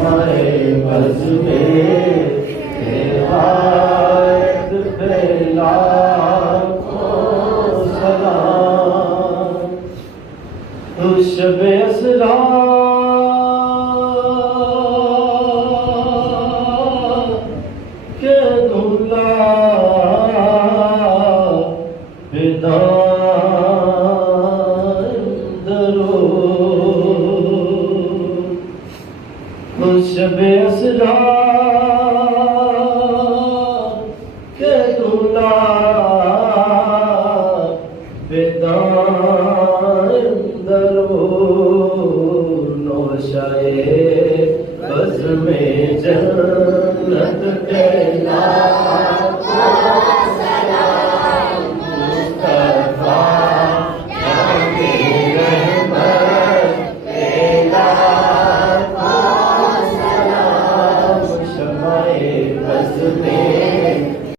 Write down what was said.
शमाए buzz में हिदायत पे लाखों सलाम। तू शब-ए असरा के दूल्हा शब-ए असरा के दूल्हा बेदान दरूर नौशाए बज़ में जन्नत के लाखों सलाम। मुस्तफा जाने रहमत के लाखों सलाम। शमाए बज़